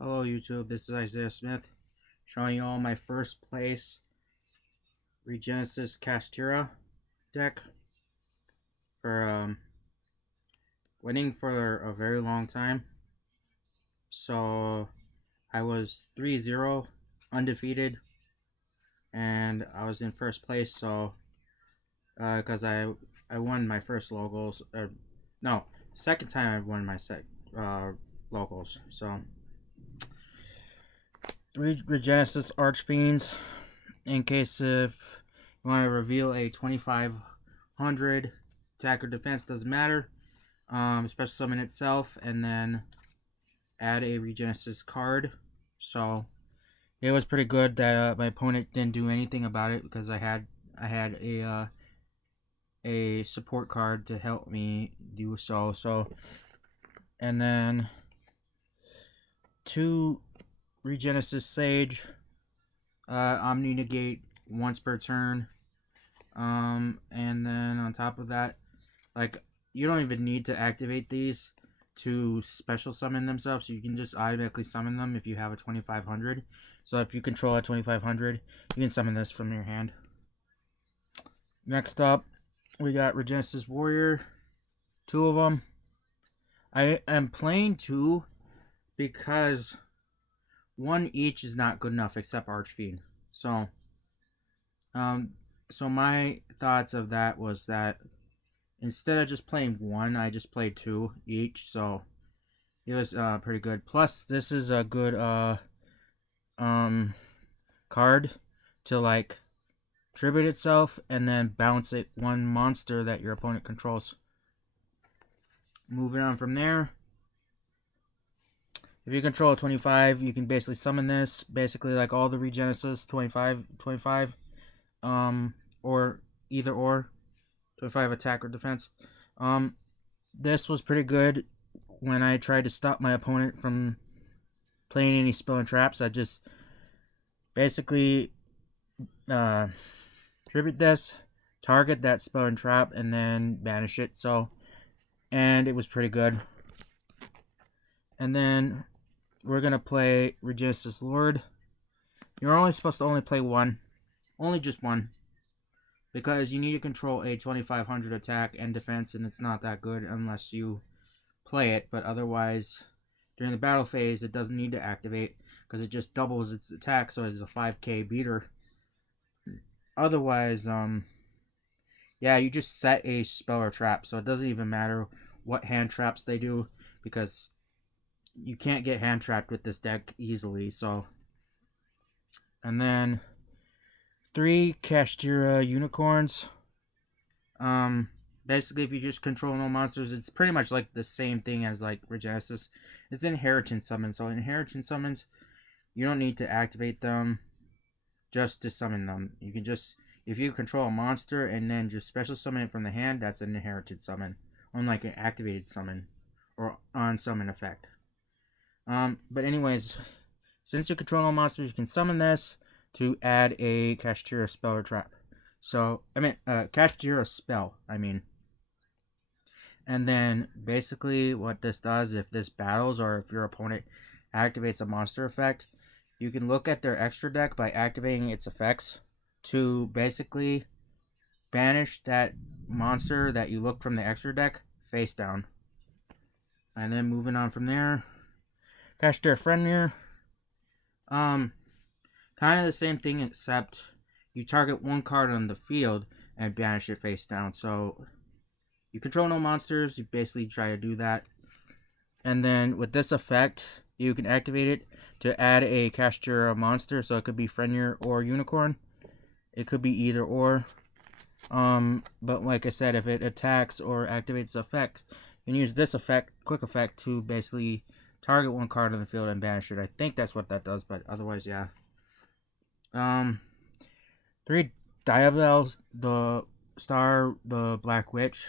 Hello YouTube, this is Isaiah Smith showing you all my first place Regenesis Castira deck for winning for a very long time. So I was 3-0 undefeated and I was in first place, so because I won my first locals, no, second time I won my locals. So 3 Regenesis Archfiends in case if you want to reveal a 2500 attack or defense, doesn't matter. Special summon itself and then add a Regenesis card. So it was pretty good that my opponent didn't do anything about it because I had a support card to help me do so. And then 2 Regenesis Sage, Omni Negate once per turn. And then on top of that, like, you don't even need to activate these to special summon themselves. So you can just automatically summon them if you have a 2500. So if you control a 2500, you can summon this from your hand. Next up, we got Regenesis Warrior. 2 of them. I am playing 2 because 1 each is not good enough except Archfiend. So my thoughts of that was that instead of just playing 1, I just played 2 each, so it was pretty good. Plus, this is a good card to like tribute itself and then bounce it 1 monster that your opponent controls. Moving on from there, if you control a 25, you can basically summon this, basically like all the Regenesis 25, or either or 25 attack or defense. This was pretty good when I tried to stop my opponent from playing any spell and traps. I just basically tribute this, target that spell and trap, and then banish it. And it was pretty good. And then we're gonna play Regenesis Lord. You're only supposed to only play 1, only just 1. Because you need to control a 2500 attack and defense, and it's not that good unless you play it. But otherwise, during the battle phase, it doesn't need to activate because it just doubles its attack, so it's a 5k beater. Otherwise, yeah, you just set a spell or trap, so it doesn't even matter what hand traps they do because you can't get hand trapped with this deck easily. So, and then 3 Kashtira Unicorns. Basically, if you just control no monsters, it's pretty much like the same thing as like Regenesis. It's inheritance summons. So inheritance summons, you don't need to activate them just to summon them. You can just, if you control a monster and then just special summon it from the hand, that's an inherited summon, unlike an activated summon or on summon effect. But anyways, since you control no monsters, you can summon this to add a Kashtira spell or trap. So, Kashtira spell, And then, basically, what this does, if this battles or if your opponent activates a monster effect, you can look at their extra deck by activating its effects to basically banish that monster that you looked from the extra deck face down. And then moving on from there, Kashtira Fenrir. Kind of the same thing, except you target 1 card on the field and banish it face down. So you control no monsters, you basically try to do that. And then with this effect, you can activate it to add a Kashtira monster. So it could be Fenrir or Unicorn. It could be either or. But like I said, if it attacks or activates the effect, you can use this effect, quick effect, to basically target 1 card on the field and banish it. I think that's what that does, but otherwise, yeah. 3 Diabels, the Star, the Black Witch.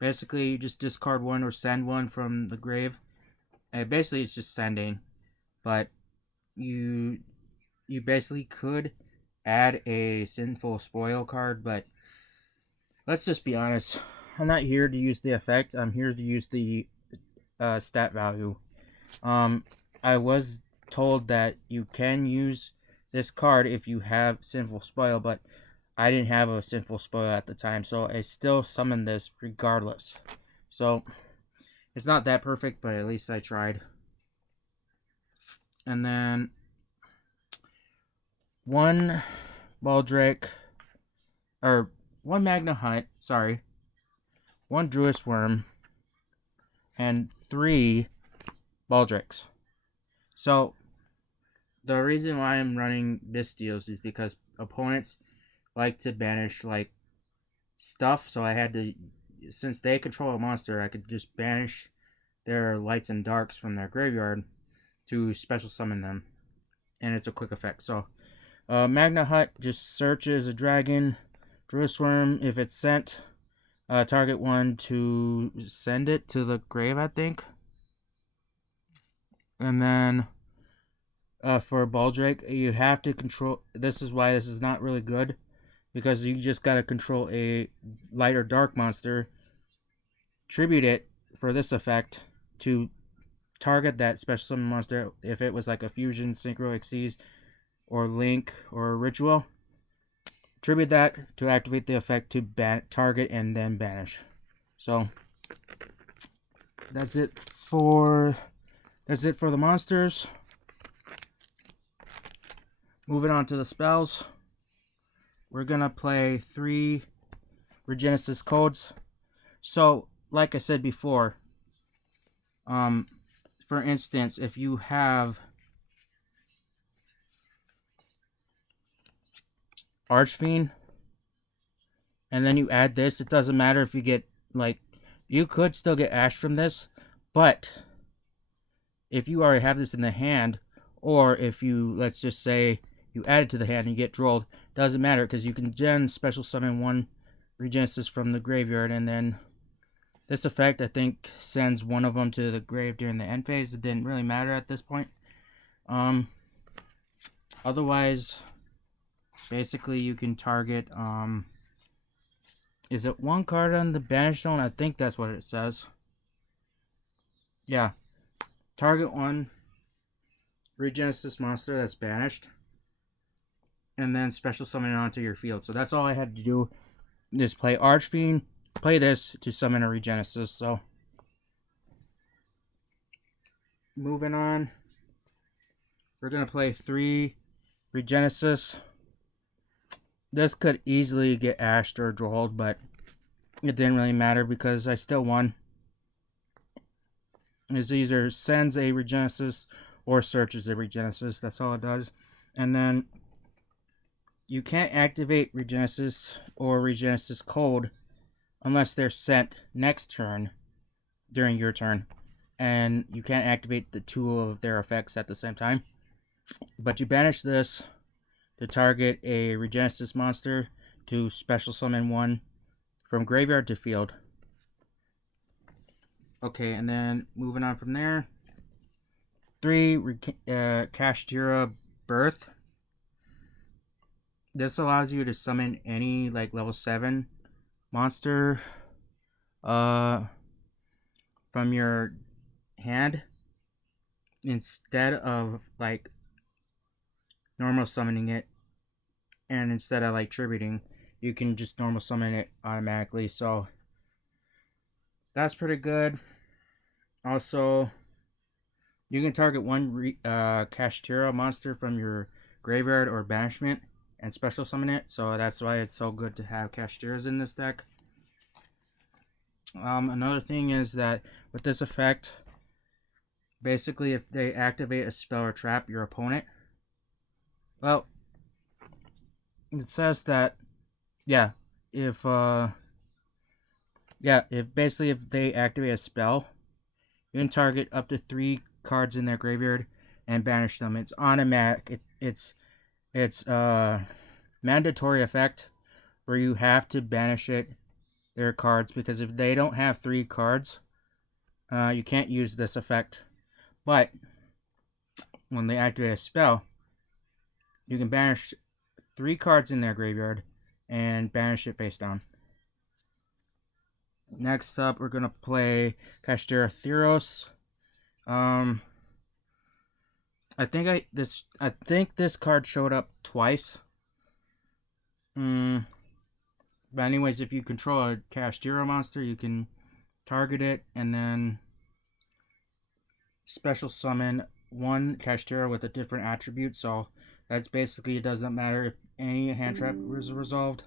Basically, you just discard 1 or send 1 from the grave. And basically, it's just sending, but you basically could add a Sinful Spoil card, but let's just be honest. I'm not here to use the effect. I'm here to use the stat value. I was told that you can use this card if you have Sinful Spoil, but I didn't have a Sinful Spoil at the time, so I still summoned this regardless. So, it's not that perfect, but at least I tried. And then, one Baldric, or one Magna Hunt, sorry, one Druid Worm, and 3 Baldrics. So, the reason why I'm running Bystials is because opponents like to banish, like, stuff, so I had to, since they control a monster, I could just banish their lights and darks from their graveyard to special summon them, and it's a quick effect. So, Magna Hut just searches a dragon, Druid Swarm, if it's sent, target one to send it to the grave, I think. And then, for Baldrake, you have to control, this is why this is not really good, because you just gotta control a light or dark monster, tribute it for this effect to target that special summon monster. If it was like a fusion, synchro, exceeds, or link, or ritual, tribute that to activate the effect to target and then banish. So that's it for the monsters. Moving on to the spells, we're gonna play 3 Regenesis codes. So, like I said before, for instance, if you have Archfiend, and then you add this, it doesn't matter if you get, like, you could still get Ash from this, but if you already have this in the hand, or if you, let's just say, you add it to the hand and you get Drolled, doesn't matter, because you can gen special summon 1 Regenesis from the graveyard, and then this effect, I think, sends one of them to the grave during the end phase. It didn't really matter at this point. Otherwise, basically, you can target, is it 1 card on the banish zone? I think that's what it says. Yeah. Target 1 Regenesis monster that's banished, and then special summon it onto your field. So that's all I had to do, is play Archfiend, play this to summon a Regenesis. So, moving on, we're going to play 3 Regenesis. This could easily get Ashed or Drolled, but it didn't really matter because I still won. It either sends a Regenesis or searches a Regenesis. That's all it does. And then you can't activate Regenesis or Regenesis code unless they're sent next turn during your turn. And you can't activate the 2 of their effects at the same time. But you banish this to target a Regenesis monster to special summon 1 from graveyard to field. Okay, and then moving on from there, 3 Kashtira Birth. This allows you to summon any, like, level 7 monster from your hand instead of, like, normal summoning it, and instead of, like, tributing, you can just normal summon it automatically. So that's pretty good. Also, you can target 1 Kashtira monster from your graveyard or banishment and special summon it. So that's why it's so good to have Kashtiras in this deck. Another thing is that with this effect, basically if they activate a spell or trap your opponent, well, it says that, if they activate a spell, you can target up to 3 cards in their graveyard and banish them. It's automatic. It's mandatory effect where you have to banish their cards, because if they don't have 3 cards, you can't use this effect. But when they activate a spell, you can banish 3 cards in their graveyard and banish it face down. Next up, we're gonna play Kashtira Theros. I think this card showed up twice. But anyways, if you control a Cashtira monster, you can target it and then special summon one Cashtira with a different attribute. So that's basically, it doesn't matter if any hand trap is resolved.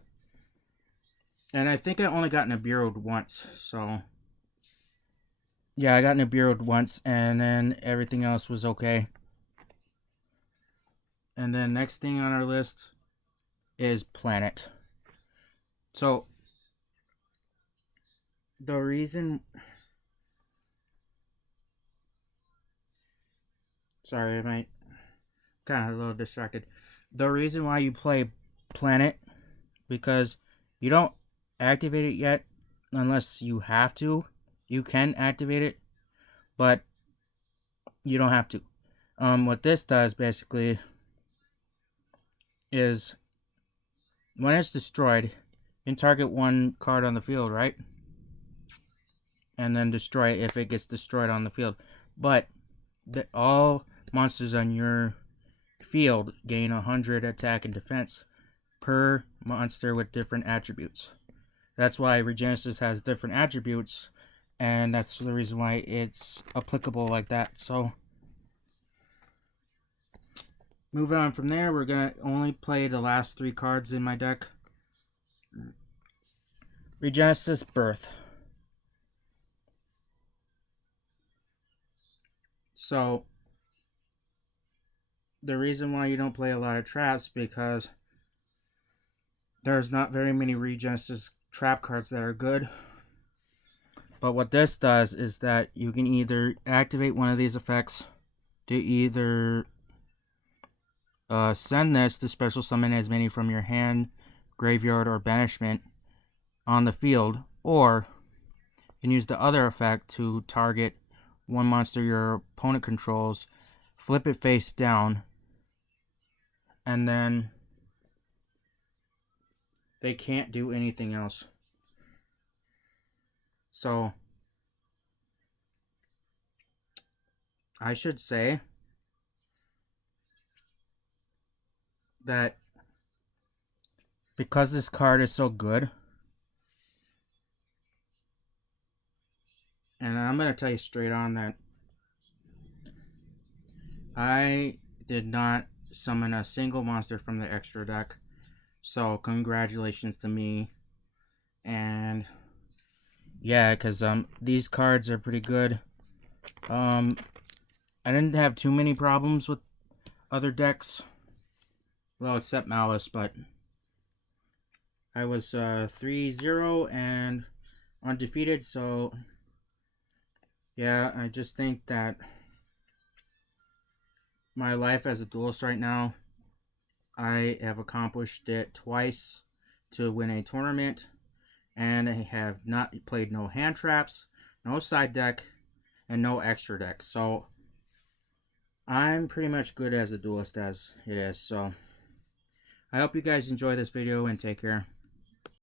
And I think I only got Nibiru'd once, so yeah, I got Nibiru'd once, and then everything else was okay. And then next thing on our list is Planet. So the reason, sorry, I might kind of a little distracted. The reason why you play Planet, because you don't activate it yet unless you have to. You can activate it, but you don't have to. What this does basically is when it's destroyed, you can target one card on the field, right? And then destroy it if it gets destroyed on the field. But all monsters on your field gain 100 attack and defense per monster with different attributes. That's why Regenesis has different attributes, and that's the reason why it's applicable like that. So moving on from there, we're going to only play the last 3 cards in my deck. Regenesis Birth. So the reason why you don't play a lot of traps, because there's not very many Regenesis trap cards that are good. But what this does is that you can either activate one of these effects to either send this to special summon as many from your hand, graveyard, or banishment on the field, or you can use the other effect to target one monster your opponent controls, flip it face down, and then they can't do anything else. So I should say that because this card is so good, and I'm going to tell you straight on that I did not summon a single monster from the extra deck. So congratulations to me. And yeah, because these cards are pretty good. I didn't have too many problems with other decks. Well, except Malice, but I was 3-0 and undefeated, so yeah, I just think that my life as a duelist right now, I have accomplished it twice to win a tournament, and I have not played no hand traps, no side deck, and no extra deck. So I'm pretty much good as a duelist as it is. So I hope you guys enjoy this video and take care.